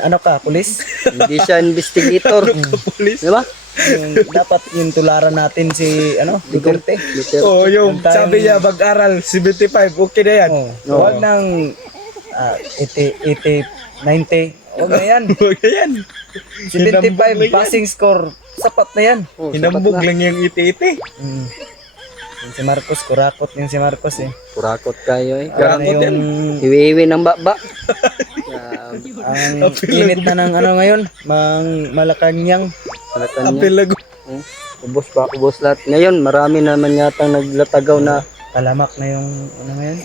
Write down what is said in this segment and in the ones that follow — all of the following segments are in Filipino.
Ano ka, pulis? Hindi siya investigator. Pulis. Di ba? Dapat yung tularan natin si Duterte. Oh, yung Huwag tayong- sabi niya mag-aral 75, okay na yan. Oh, huwag nang 80, 90. Huwag na yan. Huwag na yan. 75 passing score. Sapat na yan. Oh, Hinambog sapat na. lang yung iti-iti. Mm. Yung si Marcos, kurakot yung si Marcos eh. Kurakot kayo eh. Wala na yung Iwi-iwi ng baba. ang init na ng ano ngayon, Malacanang. Malacan niya. Apel lago. Ubos pa, ubos lahat. Ngayon, marami naman yata naglatagaw na Talamak na yung ano ngayon.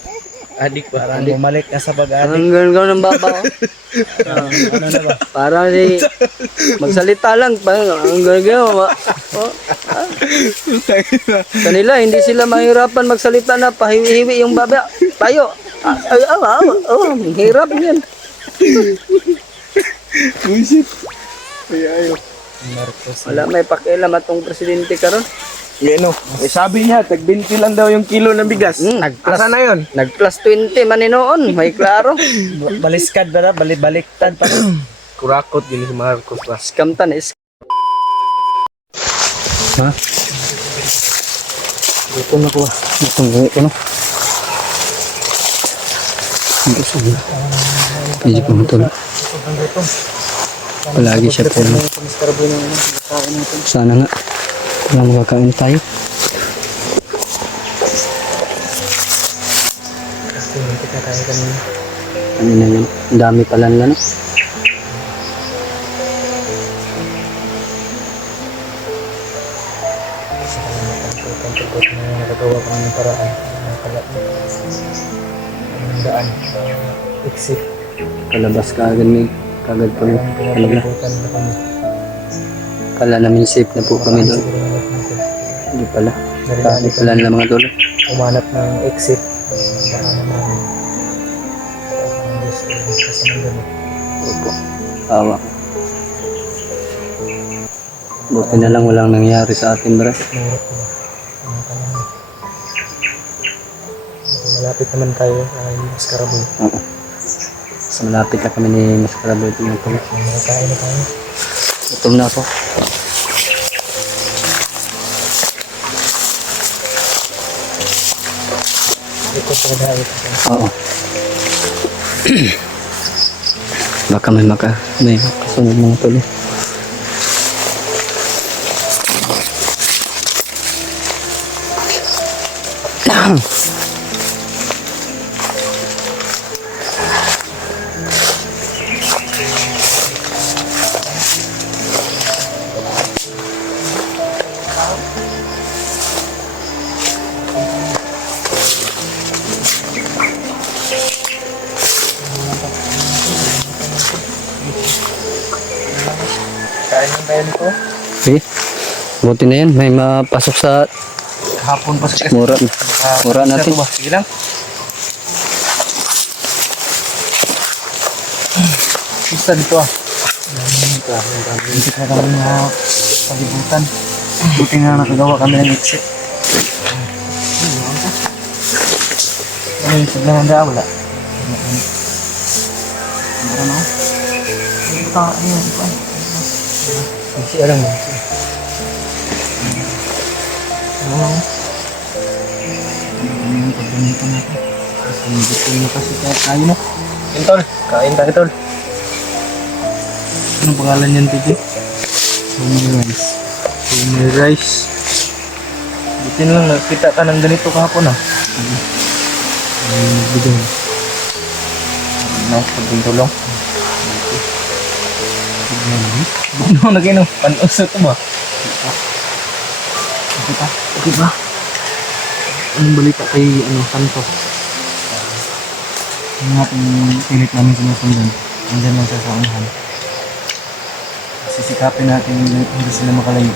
Adik ba? Parang bumalik na sa pag-adik. ang gano'n ng baba. Oh. Ano na ba? Parang magsalita lang. Parang ang gano'n. Oh. Kanila, hindi sila mahirapan magsalita na pahiwi-hiwi yung baba. Tayo. Hirap yan. Bullshit. Ay, ayo. Marcos. Wala may pakialam atong presidente karon. Ano? Eh, sabi niya, tag 20 lang daw yung kilo ng bigas. Nag-plus Asa na yun? Nag-plus 20 man noon, may klaro. Baliskad ba na? Baliktad pa. Kurakot yun si Marcos ba? Scam tan is. Ha? Ito na ko. Ito na. Ito sa. Hindi pa matulog. Palagi siya po. Sana nga. Kung makakain tayo. Ano na yan? Ang dami pala nila, no? Nakagawa ko ng paraan. Ang daan. Exit. Kalabas ka agad may kagad kami. Ano na? Pinapalibutan na kami. Kala namin safe na po kami doon. Siguro na natin. Hindi pala. Hindi pala nila mga dulo. Umanap ng exit. Baka naman. Ang gusto kasi ng ganun. Opo. Awa. Buti na lang walang nangyari sa atin, bro. Mahirap na. Ano ka naman. Malapit naman tayo kay Mascarabol. Oo. Sa malapit na kami ni Mas Karabot ng tuloy. Makakain na tayo. Gutom na ako. Ito po dahil. Oo. Baka may kasunod mga tuloy. Kain ng tayo nito. Okay. Buti na yan. May mapasok sa Hapon pa sa mura. Mura natin. Sige lang. Isa dito ah. Hindi na kami na palibutan. Buti nga nakagawa kami ng exit. Ano yung sigla ng daan? Wala. Ano? Ito, ano yun? Kasi alam mo. Ano? Pagdamita natin. Gusto nyo kasi tayo no? Yun tol, kain tayo tol. Anong pangalan yan titi? Summer rice. Summer rice. Buti na lang nakita ka ng ganito kahapon ah. Nagbigay. Ano? Pagdintulong. Ano na kayo? Pan-uso ito ba? Okay pa? Okay ba? Anong balita kay Santos? Yung ating pilit namin sinusundan. Nandyan lang siya sa unahan. Sisikapin natin hindi sila makalayo.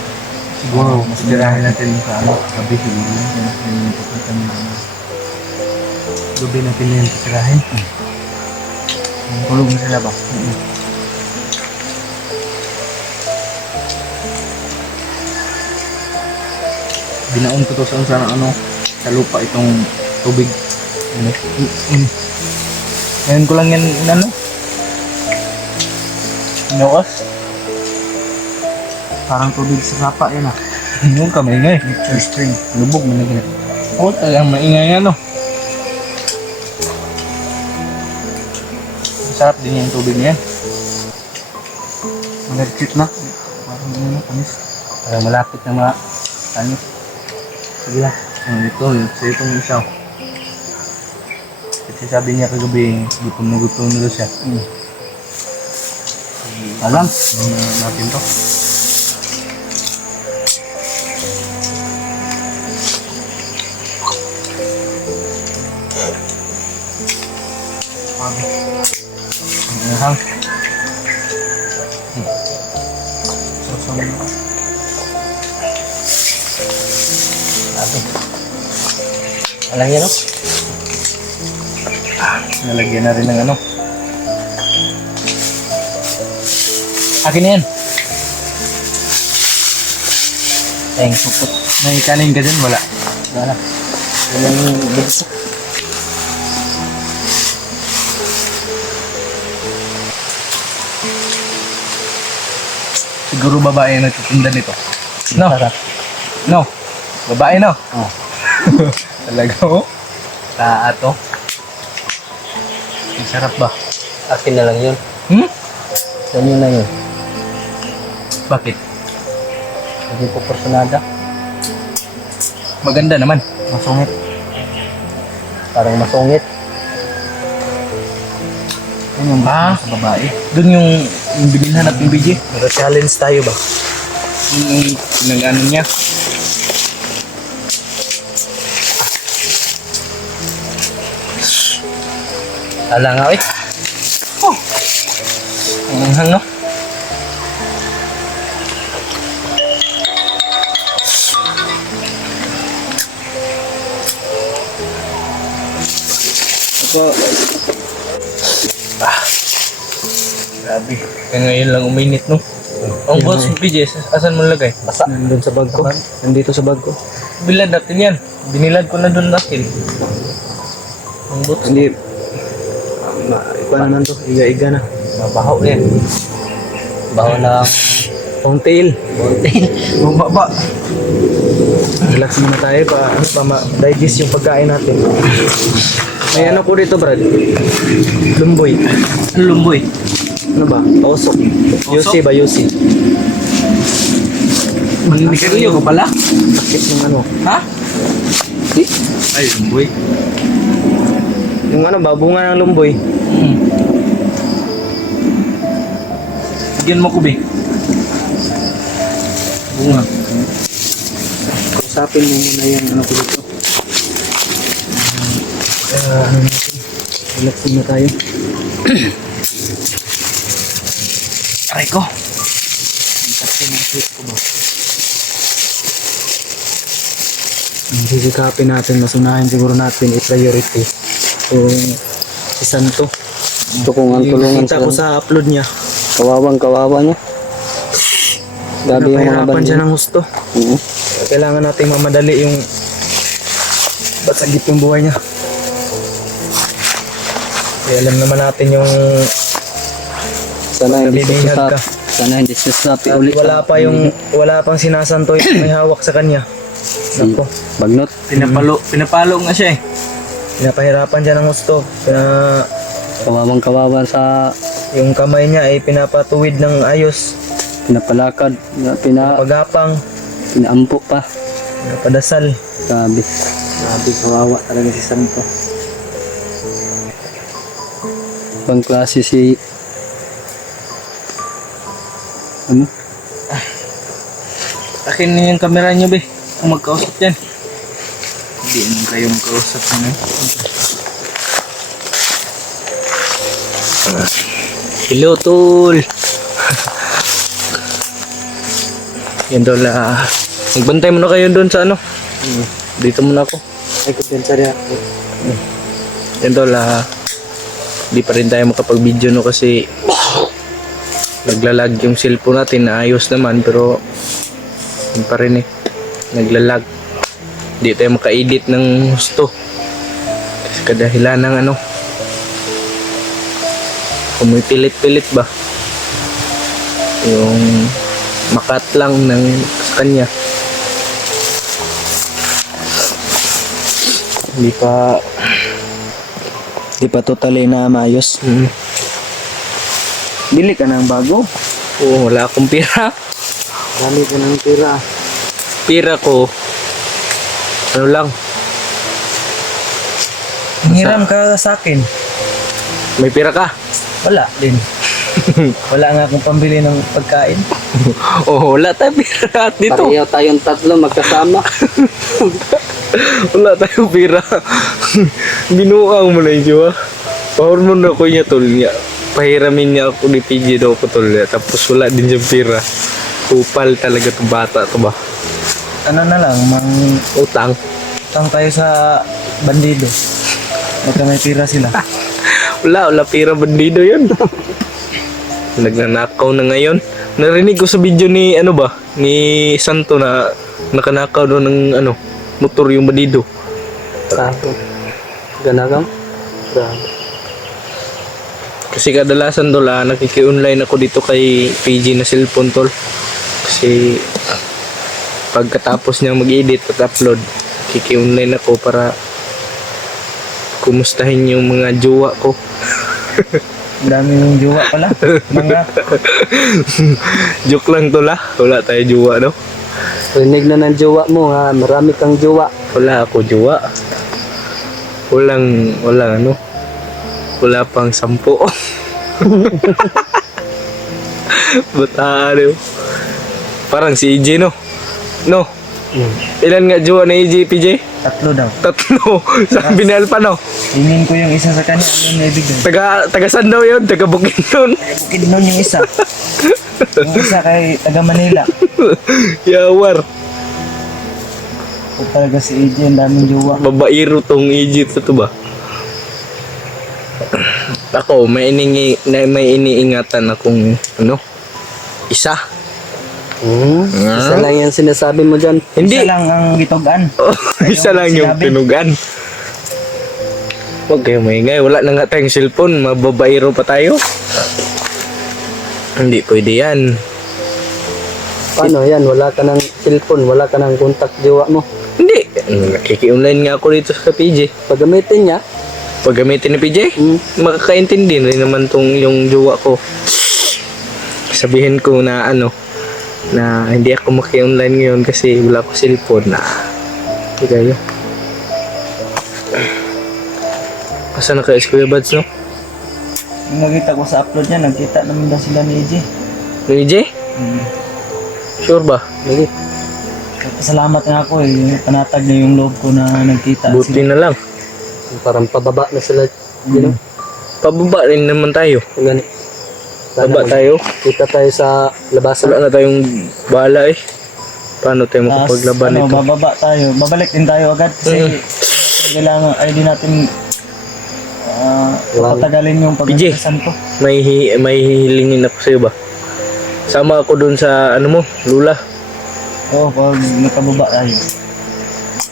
Siguro, mas dirahin natin sa gabi. Yung papuntan nila. Gabi natin na yung sisirahin. Tulog na sila ba? Binaon ko to sa sa lupa itong tubig. Ngayon ko lang yan Noos. Parang tubig sa sapa yan ah. Yung kamay nga eh. Nature spring. Lubog mo na ganun. Oo, talagang maingay ano. Masarap din yung tubig niyan. Malagkit na. Parang ano, tamis. Parang malapit na ano. Sige lang. Ito, sa itong isa. Kasi sabi niya kagabi, gutom na daw siya. Alam. Natin to. Hang. Sosong. Ato. Alam niya no? Nalagyan na rin ng ano. Akin na yan. Teng, puput. May kanin ka dyan? Wala. Wala. Walang bugso. Siguro babae na nagtitinda nito. No? No? Babae no? Oh. Talaga oh? Taato. Ang sarap ba? Akin na lang yun. Hmm? Yan yun na yun. Bakit? Hindi po personada. Maganda naman. Masungit. Parang masungit. Yan yung Ah. sa babae. Doon yung binilhan natin BJ. Mag-challenge tayo ba? Yung pinag-ano niya. Ala nga eh. Oh! Ang anghang no? Ako, Grabe. Kaya ngayon lang uminit no? Ang boss ng BJ, asan mo lagay? basa. Nandun sa bag ko. Nandito sa bag ko. Bilad natin yan. Binilad ko na doon natin. Ang boss. Hindi. Iba naman to. Iga-iga na. Mabahaw yan. Baho na pongtail. Bumaba. Relax muna tayo pa ma-digest yung pagkain natin. May ano ko dito, Brad? Lumboy. Lumboy. Ano ba? Osok. Yusi ba? Yusi. Manikaryo ko pala. Sakit yung ano. Ha? Di? Ay, lumboy. Yung ano ba? Bunga ng lumboy. Bigyan mo ko, be. Bunga. Kausapin mo muna yung ano ko dito. Ano natin? Relax muna tayo. Aray ko. Ang kasi ng sweet ko ba? Sisikapin natin, masunahin siguro natin i-priority kung si Santo. Ito kung ang tulungan Kita ko sa upload niya. Kawawang kawawa niya. Grabe yung mga Napahirapan siya bandit. ng husto. Oo. Kailangan nating mamadali yung basagit yung buhay niya. Kaya alam naman natin yung Sana hindi siya nabibihag sasap. ka. Sana hindi siya sasapi ulit. wala pang sinasanto yung may hawak sa kanya. Nako, Bagnot. Pinapalo nga siya eh. pinapahirapan siya ng husto. Kawawang kawawa sa Yung kamay niya ay pinapatuwid ng ayos, pinapalakad. pagapang, Pinaampo pa. pinapadasal. Grabe. Grabe, kawawa talaga si Santo. Ibang klase si... Ano? Akin na yung camera niyo, be. Kung magkausap yan. Hindi naman kayong kausap na. Hello, tol. Yan doon la. Magbantay mo na kayo doon sa ano. Dito muna ako. Ay, kumpensa rin. Yan doon la. Di pa rin tayo makapag-video no kasi naglalag yung cellphone natin. Naayos naman pero yun pa rin eh. Naglalag. Di tayo maka-edit ng gusto. Kasi kadahilan ng ano. Kung may pilit-pilit ba. Yung makat lang ng sa kanya. Di pa totally na maayos. Mm. Bili ka ng bago. Oo, wala akong pira. Dami ka ng tira. Pira ko, ano lang, Hiram ka sa akin. may pira ka. Wala din. Wala nga akong pambili ng pagkain. Oo, wala tayong pira dito. Pareho tayong tatlo magkasama. Wala tayong pira. Binuang mo na yung jowa. Pahormon na ko niya tol niya. Pahiramin niya ako ni PJ daw ko tol niya. Tapos wala din siyang pira. Kupal talaga to bata to ba. Ano na lang, Utang. utang tayo sa bandido. Baka may pira sila. Wala pira bandido yun. Nagnanakaw na ngayon. Narinig ko sa video ni ano ba, ni Santo na nakanakaw doon ng ano, motor yung bandido. Grabe. Ganagang? Grabe. Kasi kadalasan tol, nakiki-online ako dito kay PG na cellphone tol. Kasi pagkatapos niya mag-edit at upload, kiki-online ako para kumustahin yung mga jowa ko. Ang dami yung jowa pala. Mga Joke lang tol ha. Wala tayo jowa no. rinig na ng jowa mo ha. Marami kang jowa. Wala ako jowa. Walang ano. Wala pang 10. Batalo. Parang si EJ no. No. Ilan nga jowa na EJ PJ? Tatlo daw. 3. Sabi ni Alpa no. Hingin ko yung isa sa kanya. Ano yung ibig doon? Taga saan daw yun? Taga Bukidnon. Bukid nun yung isa. Yung isa kay taga Manila. Yawar. Kung talaga si AJ, ang daming jowa. Babairo tong EJ to ba? Ako, may iniingatan akong ano? Isa. Isa lang yung sinasabi mo dyan. Hindi. Isa lang ang gitogan. Isa lang yung sinabi. tinugan. Huwag kayo maingay. Wala na nga tayong cellphone. Mababairo pa tayo. Hindi pwede yan. Paano yan? Wala ka ng cellphone, wala ka ng contact jowa mo. Hindi. Nakiki-online nga ako dito sa PJ. Paggamitin niya, Pag gamitin ni PJ, makakaintindi rin naman tong yung jowa ko. Sabihin ko na ano, na hindi ako maki-online ngayon kasi wala ko cellphone na. Hindi kayo. Asa na kayo Kuya Bads, no? yung nakita ko sa upload niya, nagkita naman daw sila ni AJ. Yung EJ? Sure ba? Lagi. Salamat nga ako eh. Panatag na yung loob ko na nagkita Buti na lang. Parang pababa na sila. You know? Pababa rin naman tayo. Gani. Baba tayo. Kita tayo sa labasan. Wala na tayong bala eh. Paano tayo Tapos, makapaglaban ano, nito? bababa tayo. Babalik din tayo agad kasi kailangan ay di natin papatagalin yung PJ. pagkakasan ko. May hihilingin ako sa'yo ba? Sama ako dun sa ano mo, Lula. Oo, pag nakababa tayo.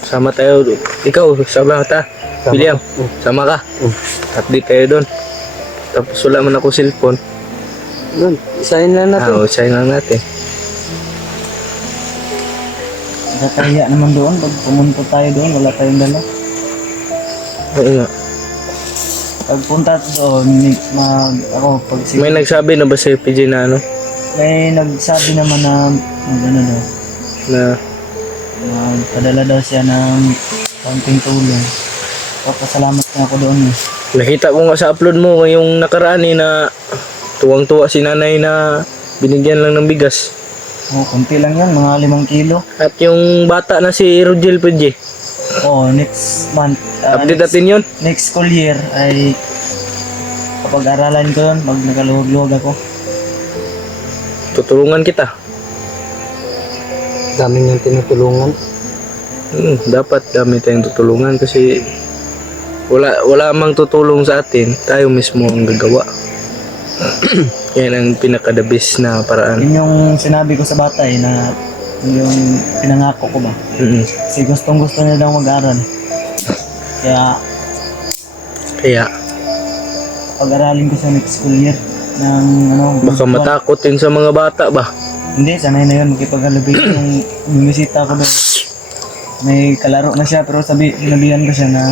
Sama tayo. Ikaw, sama ka. William, sama ka. Update tayo doon. Tapos wala man ako cellphone. Yun, isahin lang natin. Usahin lang natin. Nakakahiya naman doon. Pag pumunta tayo doon, wala tayong dala. Oo nga. Pagpunta doon, pag May nagsabi na ba sa'yo, PJ, na ano? may nagsabi naman na ano daw, Na padala daw siya ng konting tulong. Papasalamat nga ako doon eh. nakita ko nga sa upload mo yung nakaraan eh na tuwang-tuwa si nanay na binigyan lang ng bigas. Oh, konti lang yan, mga 5 kilo. At yung bata na si Rogel, PJ. Oh, next month. Update natin yun. Next school year ay kapag-aralan ko yun, pag nakaluhog-luhog ako. Tutulungan kita. Dami niyang tinutulungan. Dapat dami tayong tutulungan kasi wala mang tutulong sa atin, tayo mismo ang gagawa. Yan ang pinaka-the best na paraan. Yun yung sinabi ko sa bata eh, na yung pinangako ko ba. Kasi gustong-gusto niya daw mag-aral. Kaya Kaya pag-aralin ko sa next school year. ng ano. Baka matakot yun sa mga bata ba? Hindi, sanay na yun. Makipag-alubay yung bumisita ko doon. May kalaro na siya pero sinabihan ko siya na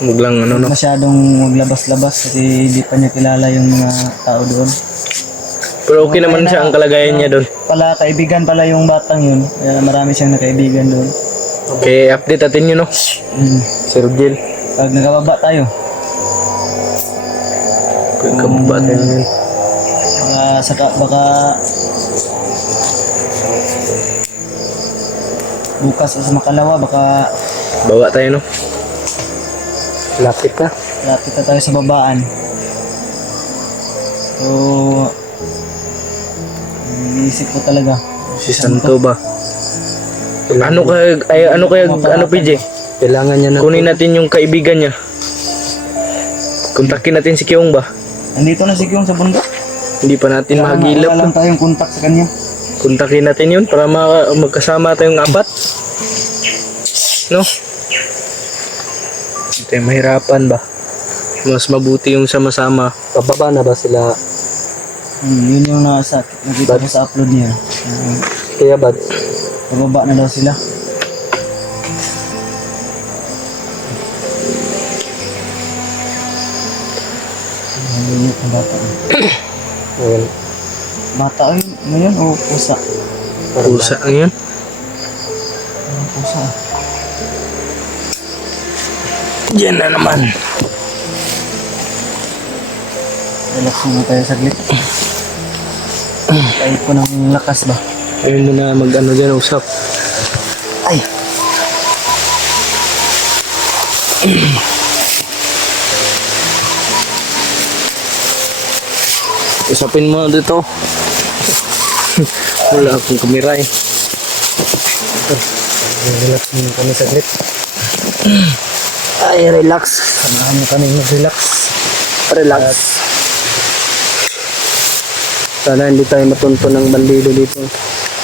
Huwag lang ano no. masyadong maglabas-labas kasi hindi pa niya kilala yung mga tao doon. Pero okay naman siya ang kalagayan niya doon. Pala, kaibigan pala yung batang yun. Kaya marami siyang nakaibigan doon. Okay, update natin yun no. Sir Gil. Pag nakababa tayo, Kababa tayo yun. baka bukas o sa makalawa, baka Bawa tayo no. Lapit na. lapit na tayo sa babaan. So, iniisip ko talaga. Si Santo ba? Ano kaya PJ? Kailangan niya na Kunin natin yung kaibigan niya. Kontakin natin si Kyong ba? Nandito na si Kyung sa bundok. Hindi pa natin mahagilap. Wala lang tayong contact sa kanya. Kontakin natin yun para magkasama tayong apat. No? Hindi tayo mahirapan ba? Mas mabuti yung sama-sama. Pababa na ba sila? Yun yung nakita ko sa upload niya. Kaya bad? Pababa na daw sila. Ayun yung bata. Ayun. Bata ay ngayon o pusa? Pusa ang yun. Pusa. Yan na naman. Relax muna tayo saglit. Tayo po ng lakas ba? Ayun mo na mag-ano dyan, usap. Ay! Usapin mo dito. Wala akong kamera eh. Relax muna kami saglit. Ay, relax. Samahan mo kami mag-relax. Relax. Sana hindi tayo matunto ng bandido dito.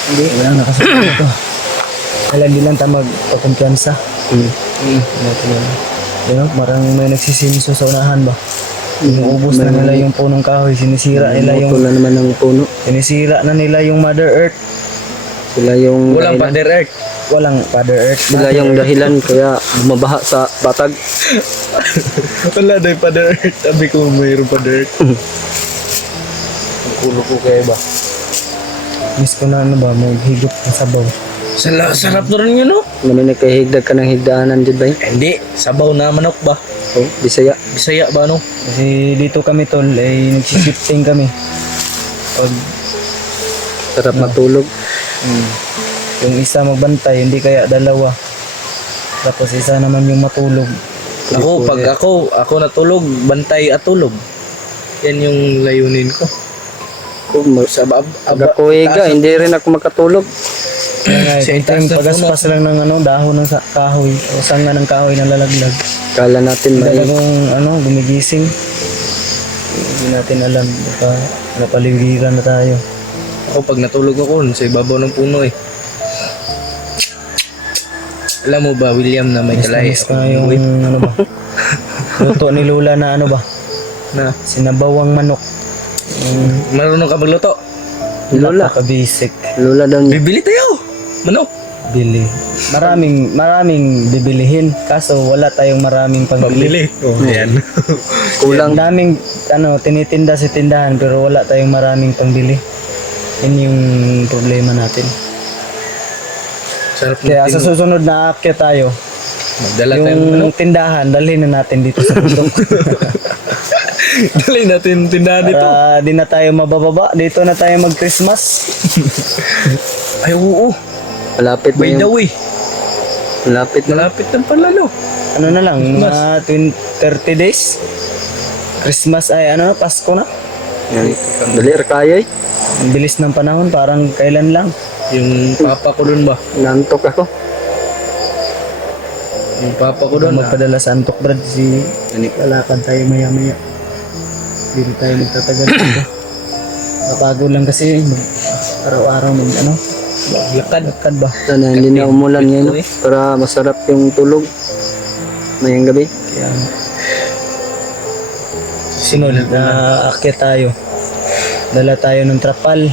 Hindi, wala nakasunod ito. Kailan hindi lang tayo magpakumpiyansa. You know, marang may nagsisinso sa unahan ba? Inuubos na nila yung punong kahoy, sinisira nila Ito yung na naman ng puno. sinisira na nila yung Mother Earth. Sila yung Walang dahilan. Father Earth. Walang Father Earth. Sila yung dahilan kaya bumabaha sa batag. Wala daw yung Father Earth. Sabi ko mayroong Father Earth. Ang kulo ko kaya ba? Miss ko na ano ba, maghigop ng sabaw. Sarap na rin yun no? Namin nagkahigdag ka ng higdaanan dyan ba yun? Hindi, sabaw na manok ba? Oh, Bisaya. Bisaya ba no? Kasi dito kami tol, ay nagsishifting kami. Pag Sarap matulog. yung isa magbantay, hindi kaya dalawa. Tapos isa naman yung matulog. Pag ako natulog, bantay at tulog. Yan yung layunin ko. Sa Pag ako higa, hindi rin ako makatulog. Kaya nga, Sa yung itaas na pagaspas lang ng ano, dahon ng kahoy o sanga ng kahoy na lalaglag. Kala natin may Talagang ano, gumigising. Hindi natin alam, baka napaligiran na tayo. Ako pag natulog ako, sa ibabaw ng puno eh. Alam mo ba, William, na may kalay Miss ko na yung ano ba, luto ni Lula na ano ba, na sinabawang manok. marunong ka magluto. Lula. Napaka-basic. Lula daw niya. Bibili tayo! Manok! Bili. Maraming bibilihin. Kaso wala tayong maraming pangbili. Pambili. Oh, yan. Kulang. Daming ano, tinitinda sa tindahan pero wala tayong maraming pangbili. Yan yung problema natin. Sarap Kaya sa ng susunod na aakyat tayo, magdala tayong yung manok. tindahan, dalhin na natin dito sa bundok. Dali natin tindahan dito. Para di na tayo mabababa. Dito na tayo mag-Christmas. Ay, oo. Malapit na By the yung... way, Malapit na. malapit na pala, no? Ano na lang, mga 30 days. Christmas ay ano, Pasko na. Yan. Dali, kaya eh. Ang bilis ng panahon, parang kailan lang. Yung papa ko dun ba? Nantok ako. Yung papa ko dun, Magpadala sa Antok Brad si lalakad tayo maya-maya. Hindi tayo magtatagal dito. Mapagod lang kasi araw-araw mag ano, lakad ba? Sana hindi na umulan ngayon. No? Para masarap yung tulog. Mayang gabi. Kaya sunod na aakyat tayo. Dala tayo ng trapal.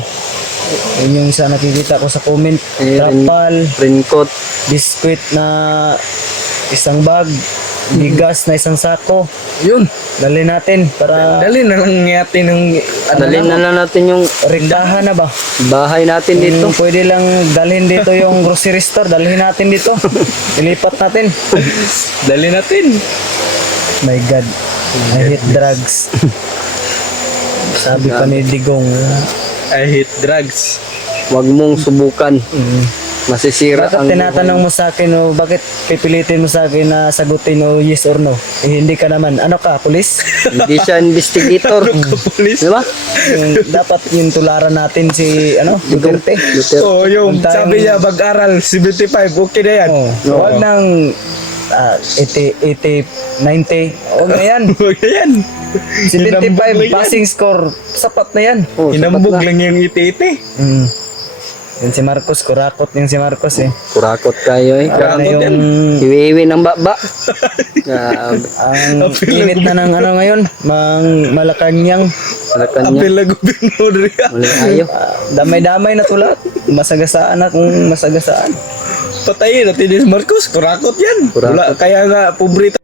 Yun yung isa nakikita ko sa comment. Trapal, Raincoat. biskwit na isang bag, bigas na isang sako. Yun. Dali natin para Dali na lang natin ng Dalhin na lang natin yung rektahan na ba? bahay natin dito. Kung pwede lang dalhin dito yung grocery store, dalhin natin dito. Ilipat natin. dali natin. My God, I hate drugs. Sabi pa ni Digong, I hate drugs. Huwag mong subukan. Masisira bakit ang tinatanong mo sa akin o bakit pipilitin mo sa akin na sagutin o yes or no? Eh, hindi ka naman, ano ka, pulis? Hindi siya investigator. Di ba? Yung, dapat yung tularan natin si, ano, Duterte. Oh, yung Huwag tayong- sabi niya mag-aral 75, okay na yan. Oh, huwag nang 80, 90, huwag na yan. Huwag na yan. 75 passing score, sapat na yan. Oh, Hinambog sapat na. lang yung iti-iti. Yan si Marcos, kurakot yung si Marcos eh. Kurakot kayo eh. Ano yung Iwiwi ng baba. Grabe. ang init na ng ano ngayon, Malacanang. Malacan niya. Apel na gobernador niya. Muli ayo. Damay-damay na tulat. Masagasaan na kung masagasaan. Patayin natin ni Marcos, kurakot yan. Kurakot. Wala, kaya nga, pobrito.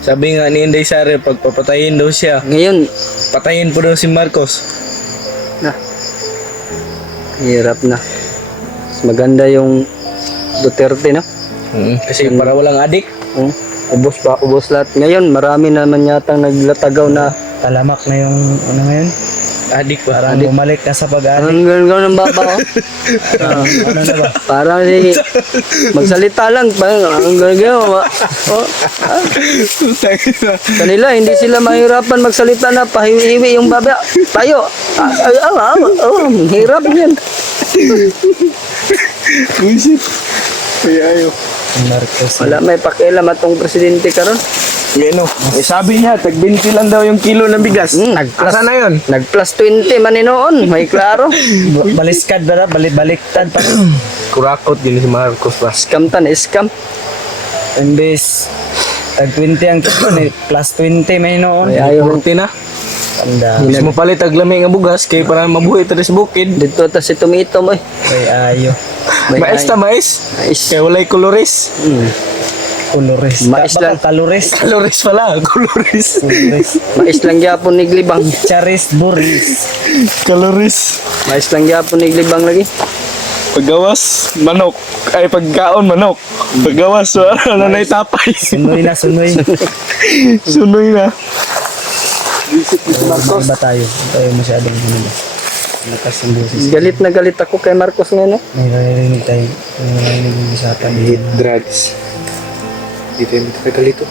Sabi nga ni Inday Sare, pagpapatayin daw siya, Ngayon, patayin po daw si Marcos. na. Hirap na. Mas maganda yung Duterte, no? Kasi para walang adik. Oh, ubos pa, ubos lahat. Ngayon, marami naman yatang naglatagaw na Talamak na yung ano ngayon. Adik ba? Parang bumalik na sa pag-aaral. ang gano'n ng baba, oh. Ah, Ano na ba? parang si magsalita lang, parang ang gano'n, oh. Kanila, hindi sila mahirapan magsalita na pahiwi-hiwi yung baba. Tayo. Hirap yan. Kaya ayo. Marcos. Wala may pakialam atong presidente karon. Ano? Eh, sabi niya, tag 20 lang daw yung kilo ng bigas. Nag-plus, Asa na yun? nag-plus 20 man ni noon, may klaro. Baliskad ba? Baliktad pa. Kurakot din si Marcos ba? Scam tan, scam. Imbes tag 20 ang kilo ni plus 20 may noon. Ay, ayaw. 40 na. Tanda. Mas mo palit tag lami nga bugas kay para mabuhay ta sa bukid. Dito ta si Tumito mo. Ay ayo. Mais ta mais. Mais. Kay walay koloris. Colores. Mais lang. Kalores. Kaloris pala, koloris. Mais lang gyapon ni Glibang. Charis Boris. Kaloris. Mais lang gyapon ni Glibang lagi. Paggawas, manok. Ay, pagkaon, manok. Paggawas, wala na itapay. Sunoy na, sunoy. Sunoy na. Iba tayo. Tayo masyadong ano ba? Lakas ang boses. Galit na galit ako kay Marcos ngayon. No? May narinig tayo. May narinig yung usapan. Drugs. Dito yung matagalito.